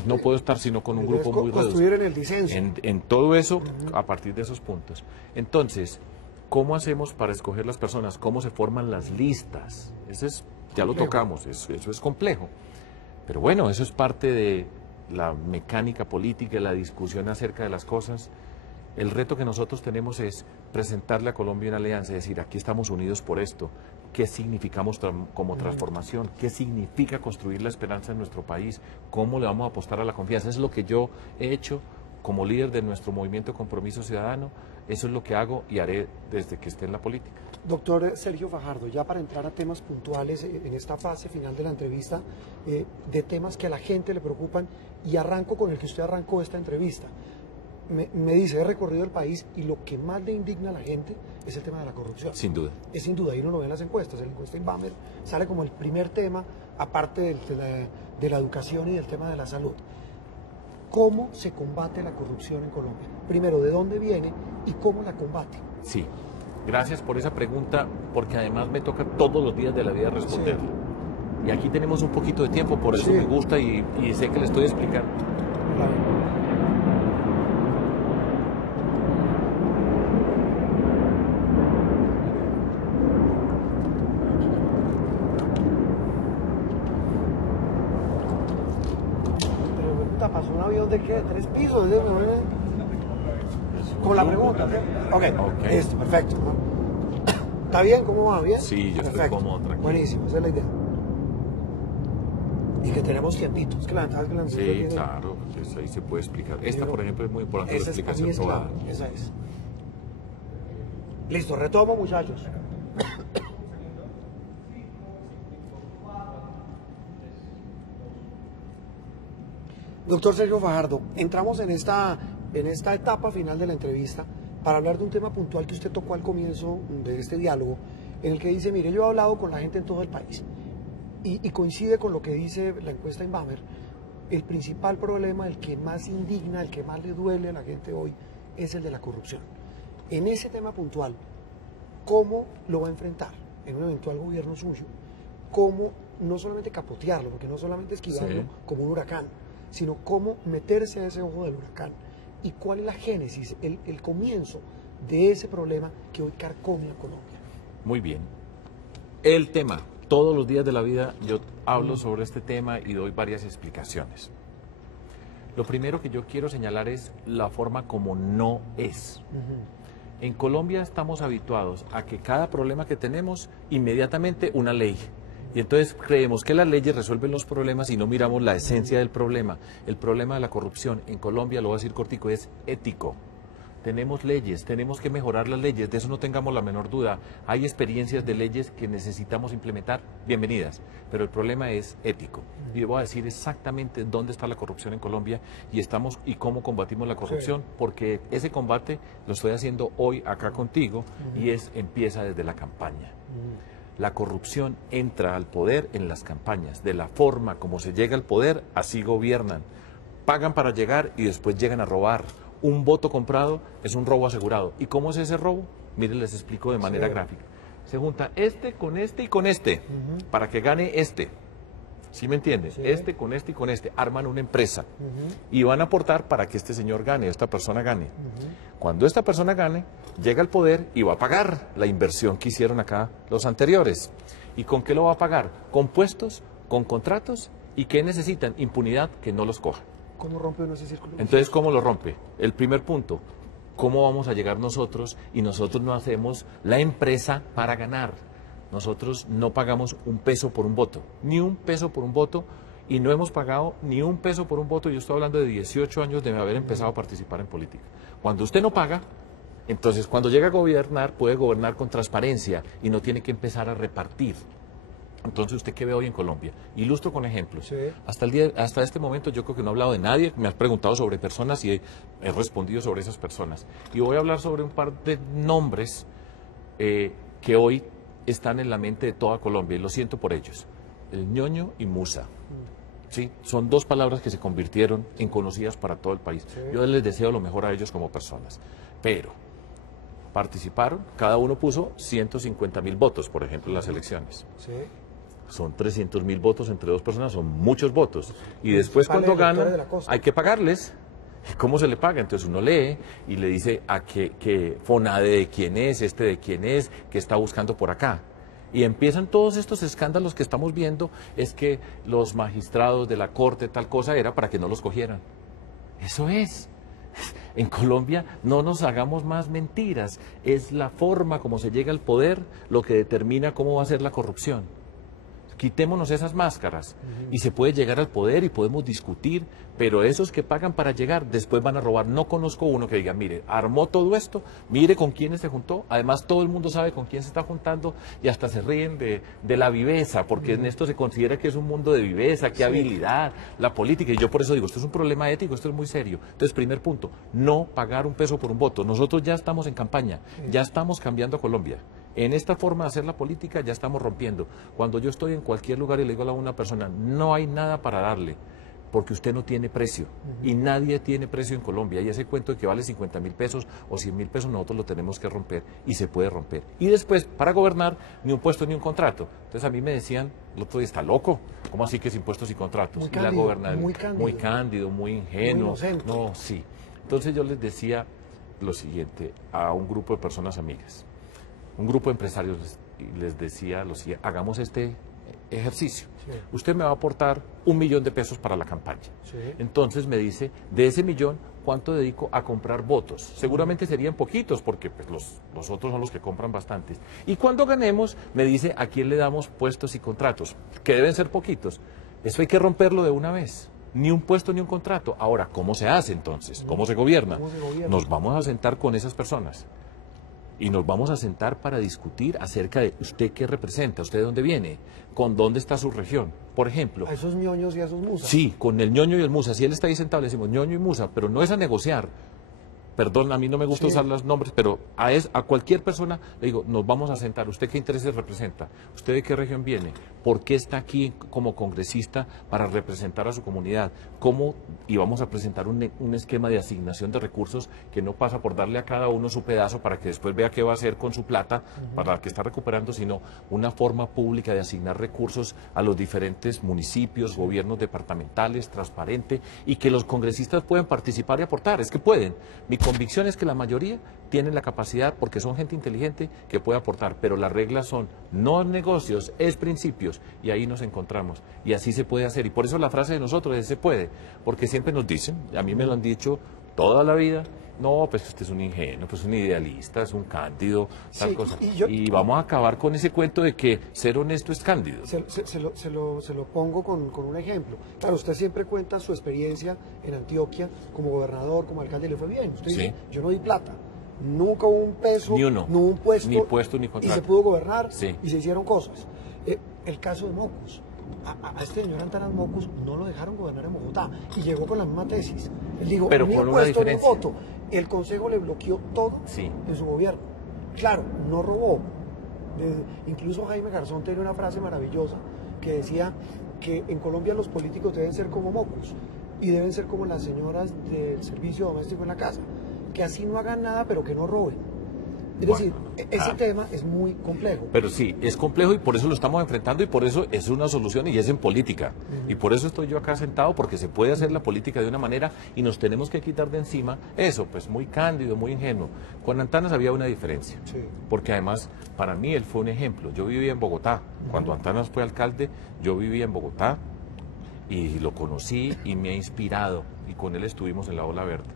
no puedo estar sino con un grupo muy reducido. Construir en el disenso. En todo eso, a partir de esos puntos. Entonces, ¿cómo hacemos para escoger las personas? ¿Cómo se forman las listas? Ya lo tocamos, eso es complejo. Pero bueno, eso es parte de la mecánica política, la discusión acerca de las cosas. El reto que nosotros tenemos es presentarle a Colombia una alianza, es decir, aquí estamos unidos por esto. ¿Qué significamos como transformación? ¿Qué significa construir la esperanza en nuestro país? ¿Cómo le vamos a apostar a la confianza? Eso es lo que yo he hecho como líder de nuestro movimiento Compromiso Ciudadano. Eso es lo que hago y haré desde que esté en la política. Doctor Sergio Fajardo, ya para entrar a temas puntuales en esta fase final de la entrevista, de temas que a la gente le preocupan, y arranco con el que usted arrancó esta entrevista. Me dice, he recorrido el país y lo que más le indigna a la gente es el tema de la corrupción. Sin duda. Es sin duda, y uno lo ve en las encuestas. En la encuesta Inbamer sale como el primer tema, aparte de la educación y del tema de la salud. ¿Cómo se combate la corrupción en Colombia? Primero, ¿de dónde viene y cómo la combate? Sí, gracias por esa pregunta, porque además me toca todos los días de la vida responderla. Sí. Y aquí tenemos un poquito de tiempo, por eso me gusta y sé que le estoy explicando. Claro. Pasó un avión de qué, 3 pisos, como la pregunta, ¿sí? Ok, listo, perfecto. ¿Está bien? ¿Cómo va? ¿Bien? Sí, yo estoy cómodo, tranquilo. Buenísimo, esa es la idea. Y que tenemos tiempitos, que la ventaja es que la sí, claro, pues ahí se puede explicar. Esta, por ejemplo, es muy importante la explicación probada. Esa es. Listo, retomo, muchachos. Doctor Sergio Fajardo, entramos en esta etapa final de la entrevista para hablar de un tema puntual que usted tocó al comienzo de este diálogo, en el que dice, mire, yo he hablado con la gente en todo el país y coincide con lo que dice la encuesta Inbamer. El principal problema, el que más indigna, el que más le duele a la gente hoy, es el de la corrupción. En ese tema puntual, ¿cómo lo va a enfrentar en un eventual gobierno suyo? ¿Cómo no solamente capotearlo, porque no solamente esquivarlo como un huracán, sino cómo meterse a ese ojo del huracán y cuál es la génesis, el comienzo de ese problema que hoy carcome a Colombia? Muy bien. El tema, todos los días de la vida yo hablo sobre este tema y doy varias explicaciones. Lo primero que yo quiero señalar es la forma como no es. En Colombia estamos habituados a que cada problema que tenemos, inmediatamente una ley. Y entonces creemos que las leyes resuelven los problemas y no miramos la esencia del problema. El problema de la corrupción en Colombia, lo voy a decir cortico, es ético. Tenemos leyes, tenemos que mejorar las leyes, de eso no tengamos la menor duda. Hay experiencias de leyes que necesitamos implementar, bienvenidas, pero el problema es ético. Y voy a decir exactamente dónde está la corrupción en Colombia y cómo combatimos la corrupción, porque ese combate lo estoy haciendo hoy acá contigo y empieza desde la campaña. La corrupción entra al poder en las campañas. De la forma como se llega al poder, así gobiernan. Pagan para llegar y después llegan a robar. Un voto comprado es un robo asegurado. ¿Y cómo es ese robo? Miren, les explico de manera gráfica. Se junta este con este y con este, para que gane este. ¿Sí me entienden? Este con este y con este. Arman una empresa y van a aportar para que este señor gane, esta persona gane. Cuando esta persona gane, llega al poder y va a pagar la inversión que hicieron acá los anteriores. ¿Y con qué lo va a pagar? Con puestos, con contratos. ¿Y qué necesitan? Impunidad, que no los coja. ¿Cómo rompe uno ese círculo? Entonces, ¿cómo lo rompe? El primer punto, ¿cómo vamos a llegar nosotros? Y nosotros no hacemos la empresa para ganar. Nosotros no pagamos un peso por un voto, ni un peso por un voto, y no hemos pagado ni un peso por un voto. Yo estoy hablando de 18 años de haber empezado a participar en política. Cuando usted no paga, entonces cuando llega a gobernar, puede gobernar con transparencia y no tiene que empezar a repartir. Entonces, ¿usted qué ve hoy en Colombia? Ilustro con ejemplos. Sí. Hasta este momento yo creo que no he hablado de nadie, me has preguntado sobre personas y he respondido sobre esas personas. Y voy a hablar sobre un par de nombres que hoy están en la mente de toda Colombia, y lo siento por ellos. El ñoño y Musa. Sí, son dos palabras que se convirtieron en conocidas para todo el país. Sí. Yo les deseo lo mejor a ellos como personas. Pero participaron, cada uno puso 150.000 votos, por ejemplo, en las elecciones. Sí. Son 300.000 votos entre dos personas, son muchos votos. Y después Vale, cuando electores ganan, de la costa. hay que pagarles. ¿Cómo se le paga? Entonces uno lee y le dice a que Fonade de quién es, este de quién es, que está buscando por acá. Y empiezan todos estos escándalos que estamos viendo, es que los magistrados de la corte, tal cosa, era para que no los cogieran. Eso es. En Colombia no nos hagamos más mentiras. Es la forma como se llega al poder lo que determina cómo va a ser la corrupción. Quitémonos esas máscaras y se puede llegar al poder y podemos discutir, pero esos que pagan para llegar después van a robar. No conozco uno que diga, mire, armó todo esto, mire con quiénes se juntó, además todo el mundo sabe con quién se está juntando y hasta se ríen de la viveza, porque en esto se considera que es un mundo de viveza, qué habilidad, la política, y yo por eso digo, esto es un problema ético, esto es muy serio. Entonces, primer punto, no pagar un peso por un voto. Nosotros ya estamos en campaña, ya estamos cambiando a Colombia. En esta forma de hacer la política ya estamos rompiendo. Cuando yo estoy en cualquier lugar y le digo a una persona, no hay nada para darle, porque usted no tiene precio. Y nadie tiene precio en Colombia. Y ese cuento de que vale 50.000 pesos o 100.000 pesos, nosotros lo tenemos que romper. Y se puede romper. Y después, para gobernar, ni un puesto ni un contrato. Entonces a mí me decían, el otro día, está loco. ¿Cómo así que sin puestos y contratos? Muy Y la cándido, gobernación, muy cándido. muy ingenuo. Muy inocente. No, sí. Entonces yo les decía lo siguiente a un grupo de personas amigas. Un grupo de empresarios les decía lo siguiente, hagamos este ejercicio. Sí. Usted me va a aportar 1 millón de pesos para la campaña. Sí. Entonces me dice, de ese millón, ¿cuánto dedico a comprar votos? Seguramente serían poquitos, porque pues, los otros son los que compran bastantes. Y cuando ganemos, me dice, ¿a quién le damos puestos y contratos? Que deben ser poquitos. Eso hay que romperlo de una vez. Ni un puesto ni un contrato. Ahora, ¿cómo se hace entonces? ¿Cómo se gobierna? ¿Cómo se gobierna? Nos vamos a sentar con esas personas. Y nos vamos a sentar para discutir acerca de usted qué representa, usted de dónde viene, con dónde está su región. Por ejemplo, A esos ñoños y a esos musas. sí, con el ñoño y el musa. Si él está ahí sentado, le decimos ñoño y musa, pero no es a negociar. Perdón, a mí no me gusta Sí. usar los nombres, pero a cualquier persona le digo, nos vamos a sentar. ¿Usted qué intereses representa? ¿Usted de qué región viene? ¿Por qué está aquí como congresista para representar a su comunidad? ¿Cómo? Y vamos a presentar un esquema de asignación de recursos que no pasa por darle a cada uno su pedazo para que después vea qué va a hacer con su plata, para la que está recuperando, sino una forma pública de asignar recursos a los diferentes municipios, gobiernos departamentales, transparente, y que los congresistas puedan participar y aportar. Es que pueden. Mi convicción es que la mayoría tienen la capacidad, porque son gente inteligente, que puede aportar, pero las reglas son no negocios, es principios, y ahí nos encontramos, y así se puede hacer, y por eso la frase de nosotros es se puede, porque siempre nos dicen, a mí me lo han dicho toda la vida, no, pues usted es un ingenuo, pues un idealista, es un cándido, tal Sí, cosa, y yo- vamos a acabar con ese cuento de que ser honesto es cándido. Se lo pongo con un ejemplo. Claro, usted siempre cuenta su experiencia en Antioquia como gobernador, como alcalde, y le fue bien. Usted dice, Sí. yo no di plata. Nunca hubo un peso, Ni uno. no hubo un puesto, Ni puesto, ni y contrato. se pudo gobernar Sí. y se hicieron cosas. El caso de Mocus. A este señor Antanas Mocus no lo dejaron gobernar en Bogotá y llegó con la misma tesis. Él dijo, Pero ni con un una puesto ni un diferencia. voto. El Consejo le bloqueó todo Sí. en su gobierno. Claro, no robó. Incluso Jaime Garzón tenía una frase maravillosa que decía que en Colombia los políticos deben ser como Mocus y deben ser como las señoras del servicio doméstico en la casa, que así no hagan nada pero que no roben. Es decir, ese tema es muy complejo. Pero sí, es complejo y por eso lo estamos enfrentando y por eso es una solución y es en política. Y por eso estoy yo acá sentado, porque se puede hacer la política de una manera y nos tenemos que quitar de encima eso, pues muy cándido, muy ingenuo. Con Antanas había una diferencia, Sí. porque además para mí él fue un ejemplo. Yo vivía en Bogotá, cuando Antanas fue alcalde, yo vivía en Bogotá y lo conocí y me ha inspirado y con él estuvimos en la Ola Verde.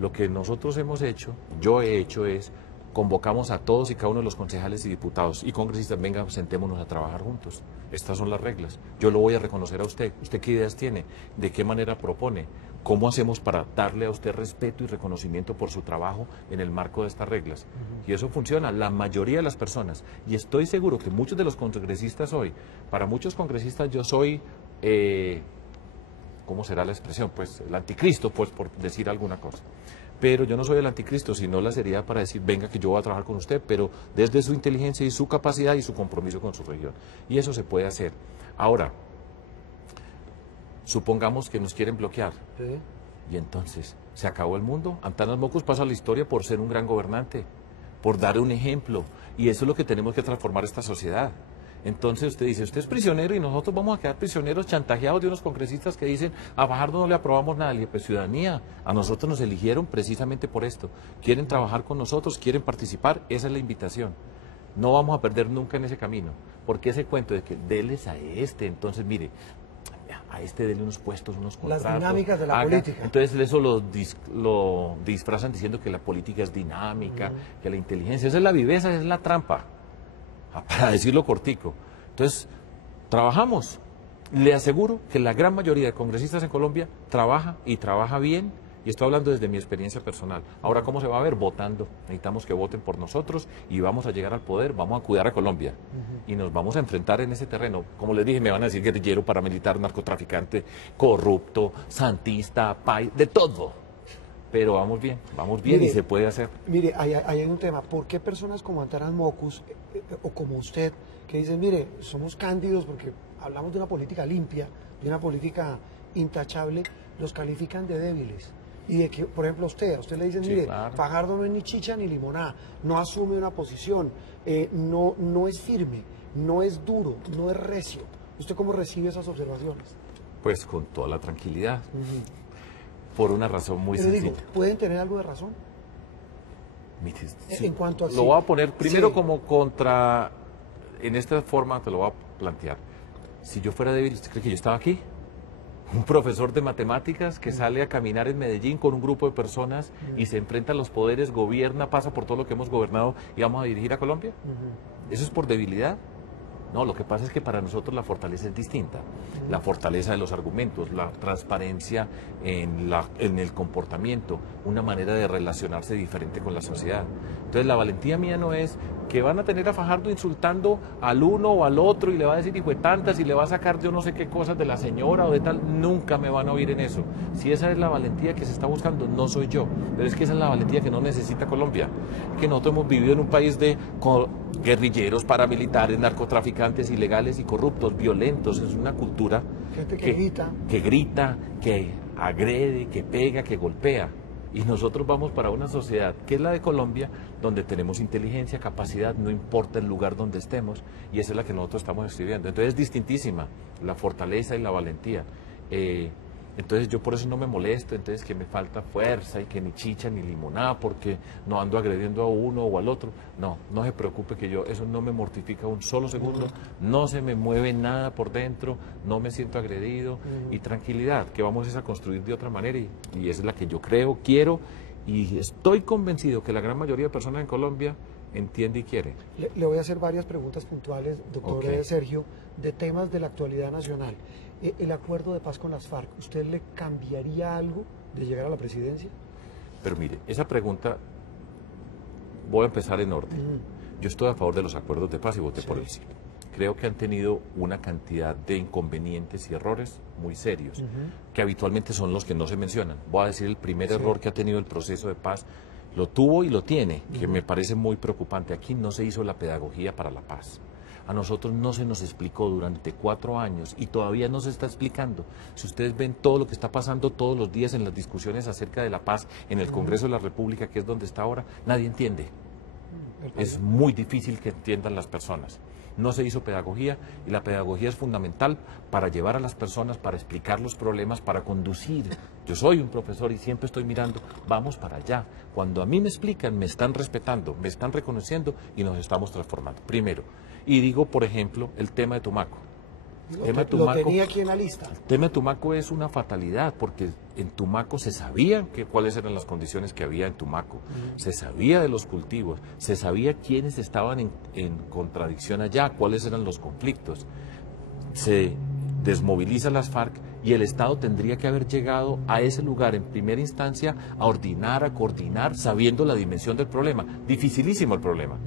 Lo que nosotros hemos hecho, yo he hecho es convocamos a todos y cada uno de los concejales y diputados y congresistas, venga, sentémonos a trabajar juntos. Estas son las reglas. Yo lo voy a reconocer a usted. ¿Usted qué ideas tiene? ¿De qué manera propone? ¿cómo hacemos para darle a usted respeto y reconocimiento por su trabajo en el marco de estas reglas? Y eso funciona, la mayoría de las personas. Y estoy seguro que muchos de los congresistas hoy, para muchos congresistas yo soy, ¿cómo será la expresión? Pues el anticristo, pues por decir alguna cosa. Pero yo no soy el anticristo, sino la seriedad para decir, venga que yo voy a trabajar con usted, pero desde su inteligencia y su capacidad y su compromiso con su región. Y eso se puede hacer. Ahora, supongamos que nos quieren bloquear. Sí. Y entonces, ¿se acabó el mundo? Antanas Mockus pasa a la historia por ser un gran gobernante, por dar un ejemplo. Y eso es lo que tenemos que transformar esta sociedad. Entonces usted dice, usted es prisionero y nosotros vamos a quedar prisioneros chantajeados de unos congresistas que dicen, a Fajardo no le aprobamos nada. Y pues ciudadanía, a nosotros nos eligieron precisamente por esto. Quieren trabajar con nosotros, quieren participar, esa es la invitación. No vamos a perder nunca en ese camino. Porque ese cuento de que deles a este, entonces mire, a este denle unos puestos, unos contratos. Las dinámicas de la política. Entonces eso lo disfrazan diciendo que la política es dinámica, que la inteligencia, esa es la viveza, esa es la trampa, para decirlo cortico. Entonces, trabajamos. Le aseguro que la gran mayoría de congresistas en Colombia trabaja y trabaja bien. Y estoy hablando desde mi experiencia personal. Ahora, ¿cómo se va a ver? Votando. Necesitamos que voten por nosotros y vamos a llegar al poder, vamos a cuidar a Colombia. Y nos vamos a enfrentar en ese terreno. Como les dije, me van a decir guerrillero, paramilitar, narcotraficante, corrupto, santista, de todo. Pero vamos bien mire, y se puede hacer. Mire, hay un tema. ¿Por qué personas como Antanas Mockus o como usted, que dicen, mire, somos cándidos porque hablamos de una política limpia, de una política intachable, los califican de débiles? Y de que, por ejemplo, a usted le dicen, mire, claro. Fajardo no es ni chicha ni limonada, no asume una posición, no es firme, no es duro, no es recio. ¿Usted cómo recibe esas observaciones? Pues con toda la tranquilidad. Por una razón muy Pero sencilla. digo, ¿pueden tener algo de razón? Mire, En cuanto a lo voy a poner primero sí. como contra, en esta forma te lo voy a plantear. Si yo fuera débil, ¿usted cree que yo estaba aquí? Un profesor de matemáticas que sale a caminar en Medellín con un grupo de personas y se enfrenta a los poderes, gobierna, pasa por todo lo que hemos gobernado y vamos a dirigir a Colombia. ¿Eso es por debilidad? No, lo que pasa es que para nosotros la fortaleza es distinta. La fortaleza de los argumentos, la transparencia en el comportamiento, una manera de relacionarse diferente con la sociedad. Entonces la valentía mía no es que van a tener a Fajardo insultando al uno o al otro y le va a decir hijo de tantas y le va a sacar yo no sé qué cosas de la señora o de tal. Nunca me van a oír en eso. Si esa es la valentía que se está buscando, no soy yo. Pero es que esa es la valentía que no necesita Colombia. Que nosotros hemos vivido en un país de guerrilleros, paramilitares, narcotraficantes, ilegales y corruptos, violentos. Es una cultura gente que grita, que agrede, que pega, que golpea. Y nosotros vamos para una sociedad que es la de Colombia, donde tenemos inteligencia, capacidad, no importa el lugar donde estemos, y esa es la que nosotros estamos escribiendo. Entonces es distintísima la fortaleza y la valentía. Entonces yo por eso no me molesto, entonces que me falta fuerza y que ni chicha ni limonada porque no ando agrediendo a uno o al otro. No, no se preocupe que yo, eso no me mortifica un solo segundo, no se me mueve nada por dentro, no me siento agredido y tranquilidad, que vamos a construir de otra manera y esa es la que yo creo, quiero y estoy convencido que la gran mayoría de personas en Colombia entiende y quiere. Le voy a hacer varias preguntas puntuales, doctor Sergio, de temas de la actualidad nacional. El acuerdo de paz con las FARC, ¿usted le cambiaría algo de llegar a la presidencia? Pero mire, esa pregunta, voy a empezar en orden. Yo estoy a favor de los acuerdos de paz y voté por el sí. Creo que han tenido una cantidad de inconvenientes y errores muy serios, que habitualmente son los que no se mencionan. Voy a decir el primer error que ha tenido el proceso de paz, lo tuvo y lo tiene, que me parece muy preocupante. Aquí no se hizo la pedagogía para la paz. A nosotros no se nos explicó durante 4 años y todavía no se está explicando. Si ustedes ven todo lo que está pasando todos los días en las discusiones acerca de la paz en el Congreso de la República, que es donde está ahora, nadie entiende. Es muy difícil que entiendan las personas. No se hizo pedagogía y la pedagogía es fundamental para llevar a las personas, para explicar los problemas, para conducir. Yo soy un profesor y siempre estoy mirando, vamos para allá. Cuando a mí me explican, me están respetando, me están reconociendo y nos estamos transformando. Primero, y digo, por ejemplo, el tema de Tumaco. Lo tenía aquí en la lista. El tema de Tumaco es una fatalidad porque en Tumaco se sabía cuáles eran las condiciones que había en Tumaco, se sabía de los cultivos, se sabía quiénes estaban en contradicción allá, cuáles eran los conflictos. Se desmoviliza las FARC y el Estado tendría que haber llegado a ese lugar en primera instancia a ordenar, a coordinar, sabiendo la dimensión del problema. Dificilísimo el problema.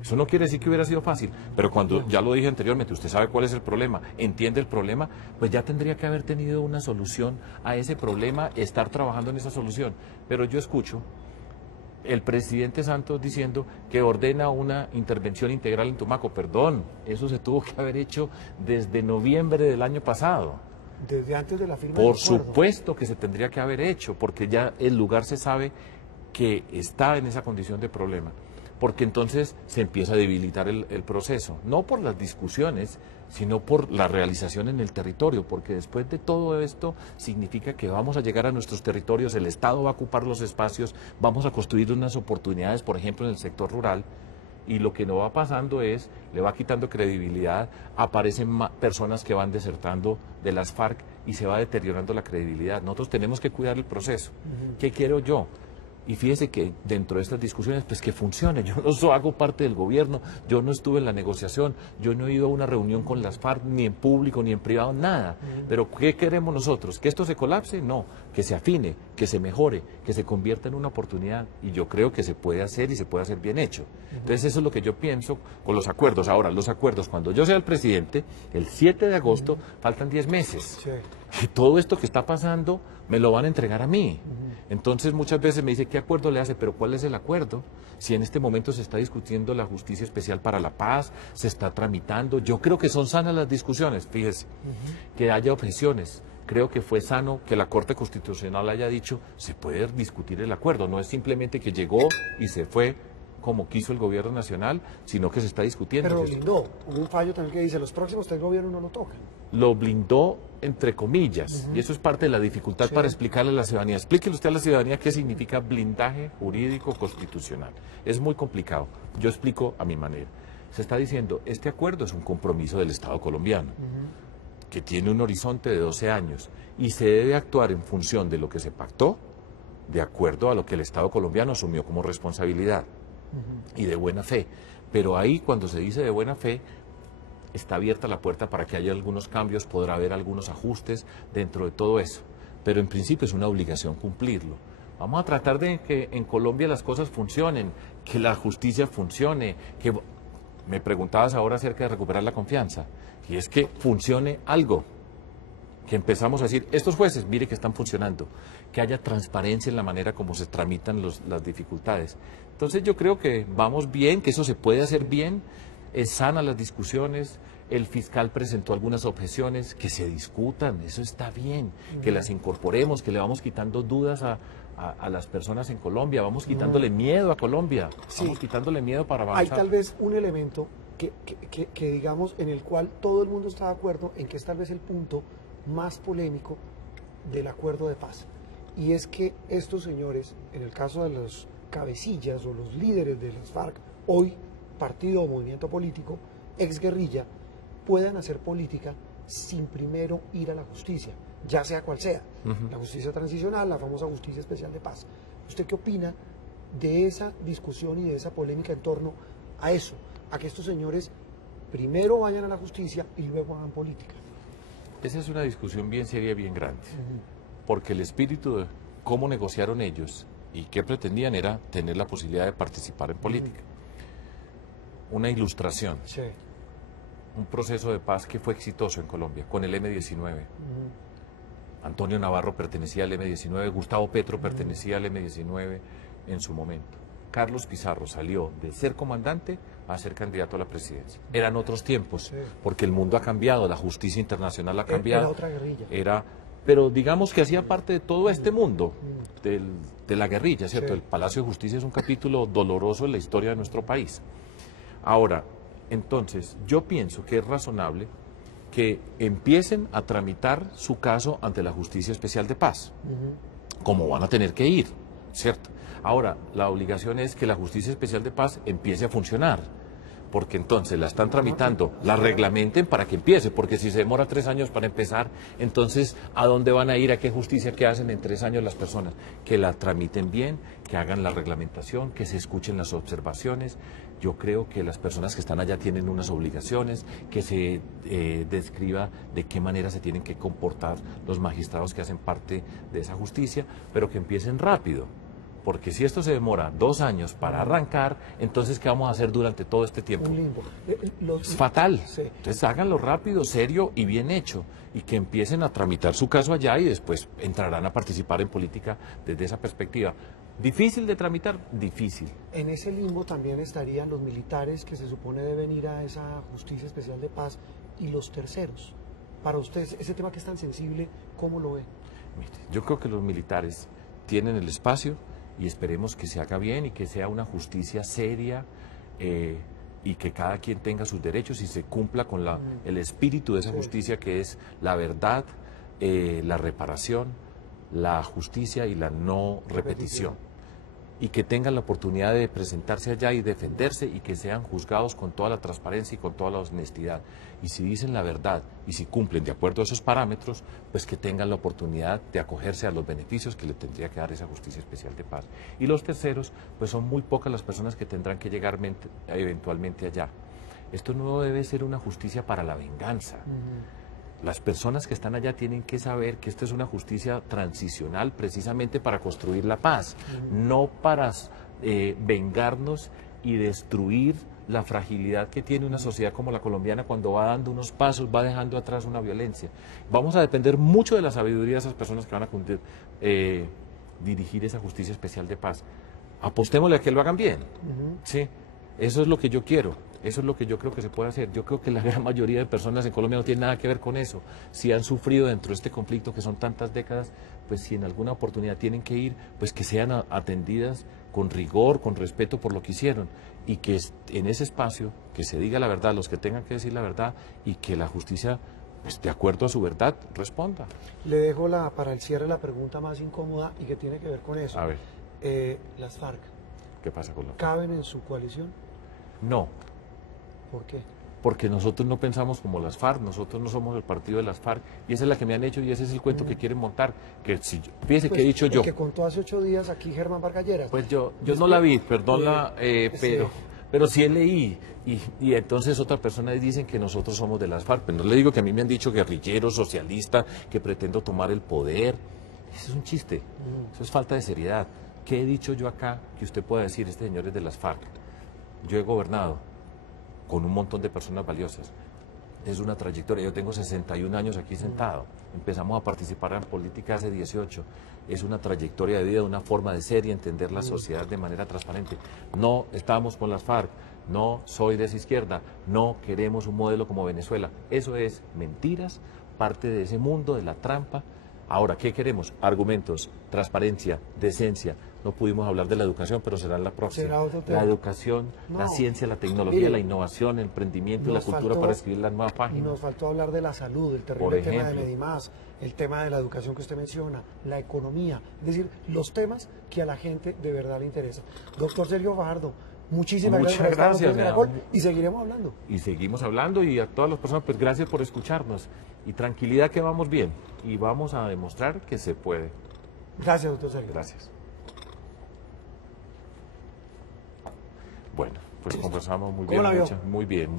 Eso no quiere decir que hubiera sido fácil, pero cuando, ya lo dije anteriormente, usted sabe cuál es el problema, entiende el problema, pues ya tendría que haber tenido una solución a ese problema, estar trabajando en esa solución. Pero yo escucho el presidente Santos diciendo que ordena una intervención integral en Tumaco. Perdón, eso se tuvo que haber hecho desde noviembre del año pasado. Desde antes de la firma Por del acuerdo. supuesto que se tendría que haber hecho, porque ya el lugar se sabe que está en esa condición de problema. Porque entonces se empieza a debilitar el proceso, no por las discusiones, sino por la realización en el territorio, porque después de todo esto significa que vamos a llegar a nuestros territorios, el Estado va a ocupar los espacios, vamos a construir unas oportunidades, por ejemplo, en el sector rural, y lo que no va pasando es, le va quitando credibilidad, aparecen personas que van desertando de las FARC y se va deteriorando la credibilidad. Nosotros tenemos que cuidar el proceso. ¿Qué quiero yo? Y fíjese que dentro de estas discusiones, pues que funcione. Yo no hago parte del gobierno, yo no estuve en la negociación, yo no he ido a una reunión con las FARC, ni en público, ni en privado, nada. Pero ¿qué queremos nosotros? ¿Que esto se colapse? No, que se afine, que se mejore, que se convierta en una oportunidad. Y yo creo que se puede hacer y se puede hacer bien hecho. Entonces eso es lo que yo pienso con los acuerdos. Ahora, los acuerdos, cuando yo sea el presidente, el 7 de agosto, faltan 10 meses. Sí. Y todo esto que está pasando me lo van a entregar a mí. Entonces muchas veces me dice, ¿qué acuerdo le hace? Pero ¿cuál es el acuerdo? Si en este momento se está discutiendo la Justicia Especial para la Paz, se está tramitando, yo creo que son sanas las discusiones, fíjese, que haya objeciones. Creo que fue sano que la Corte Constitucional haya dicho, se puede discutir el acuerdo, no es simplemente que llegó y se fue como quiso el gobierno nacional, sino que se está discutiendo. Pero lo blindó. Hubo un fallo también que dice, los próximos 3 gobiernos no lo tocan. Lo blindó entre comillas, y eso es parte de la dificultad para explicarle a la ciudadanía. Explíquele usted a la ciudadanía qué significa blindaje jurídico constitucional. Es muy complicado, yo explico a mi manera. Se está diciendo, este acuerdo es un compromiso del Estado colombiano, que tiene un horizonte de 12 años, y se debe actuar en función de lo que se pactó, de acuerdo a lo que el Estado colombiano asumió como responsabilidad, y de buena fe. Pero ahí, cuando se dice de buena fe, está abierta la puerta para que haya algunos cambios, podrá haber algunos ajustes dentro de todo eso. Pero en principio es una obligación cumplirlo. Vamos a tratar de que en Colombia las cosas funcionen, que la justicia funcione, que me preguntabas ahora acerca de recuperar la confianza, y es que funcione algo, que empezamos a decir, estos jueces, mire que están funcionando, que haya transparencia en la manera como se tramitan las dificultades. Entonces yo creo que vamos bien, que eso se puede hacer bien, es sana las discusiones, el fiscal presentó algunas objeciones, que se discutan, eso está bien, que las incorporemos, que le vamos quitando dudas a las personas en Colombia, vamos quitándole miedo a Colombia, vamos quitándole miedo para avanzar. Hay tal vez un elemento que digamos en el cual todo el mundo está de acuerdo en que es tal vez el punto más polémico del acuerdo de paz, y es que estos señores, en el caso de los cabecillas o los líderes de las FARC, hoy partido o movimiento político, exguerrilla, puedan hacer política sin primero ir a la justicia, ya sea cual sea, la justicia transicional, la famosa justicia especial de paz. ¿Usted qué opina de esa discusión y de esa polémica en torno a eso, a que estos señores primero vayan a la justicia y luego hagan política? Esa es una discusión bien seria, bien grande, porque el espíritu de cómo negociaron ellos y qué pretendían era tener la posibilidad de participar en política. Una ilustración, un proceso de paz que fue exitoso en Colombia, con el M-19. Antonio Navarro pertenecía al M-19, Gustavo Petro pertenecía al M-19 en su momento. Carlos Pizarro salió de ser comandante a ser candidato a la presidencia. Eran otros tiempos, porque el mundo ha cambiado, la justicia internacional ha cambiado. Era otra guerrilla. Pero digamos que hacía parte de todo este mundo, de la guerrilla, ¿cierto? El Palacio de Justicia es un capítulo doloroso en la historia de nuestro país. Ahora, entonces, yo pienso que es razonable que empiecen a tramitar su caso ante la Justicia Especial de Paz, como van a tener que ir, ¿cierto? Ahora, la obligación es que la Justicia Especial de Paz empiece a funcionar, porque entonces la están tramitando, la reglamenten para que empiece, porque si se demora 3 años para empezar, entonces ¿a dónde van a ir? ¿A qué justicia que hacen en 3 años las personas? Que la tramiten bien, que hagan la reglamentación, que se escuchen las observaciones. Yo creo que las personas que están allá tienen unas obligaciones, que se describa de qué manera se tienen que comportar los magistrados que hacen parte de esa justicia, pero que empiecen rápido. Porque si esto se demora 2 años para arrancar, entonces ¿qué vamos a hacer durante todo este tiempo? Un limbo. Es fatal. Sí. Entonces háganlo rápido, serio y bien hecho. Y que empiecen a tramitar su caso allá y después entrarán a participar en política desde esa perspectiva. ¿Difícil de tramitar? Difícil. En ese limbo también estarían los militares que se supone deben ir a esa Justicia Especial de Paz y los terceros. Para ustedes, ese tema que es tan sensible, ¿cómo lo ven? Yo creo que los militares tienen el espacio y esperemos que se haga bien y que sea una justicia seria y que cada quien tenga sus derechos y se cumpla con el espíritu de esa justicia, que es la verdad, la reparación, la justicia y la no repetición. Y que tengan la oportunidad de presentarse allá y defenderse y que sean juzgados con toda la transparencia y con toda la honestidad. Y si dicen la verdad y si cumplen de acuerdo a esos parámetros, pues que tengan la oportunidad de acogerse a los beneficios que le tendría que dar esa Justicia Especial de Paz. Y los terceros, pues son muy pocas las personas que tendrán que llegar eventualmente allá. Esto no debe ser una justicia para la venganza. Las personas que están allá tienen que saber que esta es una justicia transicional precisamente para construir la paz, no para vengarnos y destruir la fragilidad que tiene una sociedad como la colombiana cuando va dando unos pasos, va dejando atrás una violencia. Vamos a depender mucho de la sabiduría de esas personas que van a dirigir esa Justicia Especial de Paz. Apostémosle a que lo hagan bien, ¿sí? Eso es lo que yo quiero. Eso es lo que yo creo que se puede hacer. Yo creo que la gran mayoría de personas en Colombia no tienen nada que ver con eso. Si han sufrido dentro de este conflicto que son tantas décadas, pues si en alguna oportunidad tienen que ir, pues que sean atendidas con rigor, con respeto por lo que hicieron. Y que en ese espacio, que se diga la verdad, los que tengan que decir la verdad, y que la justicia, pues de acuerdo a su verdad, responda. Le dejo para el cierre la pregunta más incómoda y que tiene que ver con eso. A ver. Las FARC. ¿Qué pasa con la FARC? ¿Caben en su coalición? No. ¿Por qué? Porque nosotros no pensamos como las FARC, nosotros no somos el partido de las FARC, y esa es la que me han hecho y ese es el cuento que quieren montar. Que si fíjese pues, que he dicho yo. Que contó hace 8 días aquí Germán Vargas Lleras. Pues yo no la vi, perdónla, pero sí leí. Y entonces otra persona dicen que nosotros somos de las FARC. Pero no le digo que a mí me han dicho guerrillero, socialista, que pretendo tomar el poder. Eso es un chiste, eso es falta de seriedad. ¿Qué he dicho yo acá que usted pueda decir, este señor es de las FARC? Yo he gobernado con un montón de personas valiosas. Es una trayectoria. Yo tengo 61 años aquí sentado. Empezamos a participar en política hace 18. Es una trayectoria de vida, una forma de ser y entender la sociedad de manera transparente. No estamos con las FARC, no soy de esa izquierda, no queremos un modelo como Venezuela. Eso es mentiras, parte de ese mundo de la trampa. Ahora, ¿qué queremos? Argumentos, transparencia, decencia. No pudimos hablar de la educación, pero será la próxima. Será otro tema. La educación, la ciencia, la tecnología, la innovación, el emprendimiento y la cultura para escribir las nuevas páginas. Nos faltó hablar de la salud, el terrible tema de Medimás, el tema de la educación que usted menciona, la economía, es decir, los temas que a la gente de verdad le interesan. Doctor Sergio Fajardo, muchísimas gracias. Y seguiremos hablando. Y seguimos hablando y a todas las personas, pues gracias por escucharnos. Y tranquilidad que vamos bien y vamos a demostrar que se puede. Gracias, doctor Sergio. Gracias. Bueno, pues conversamos muy bien. Muy bien.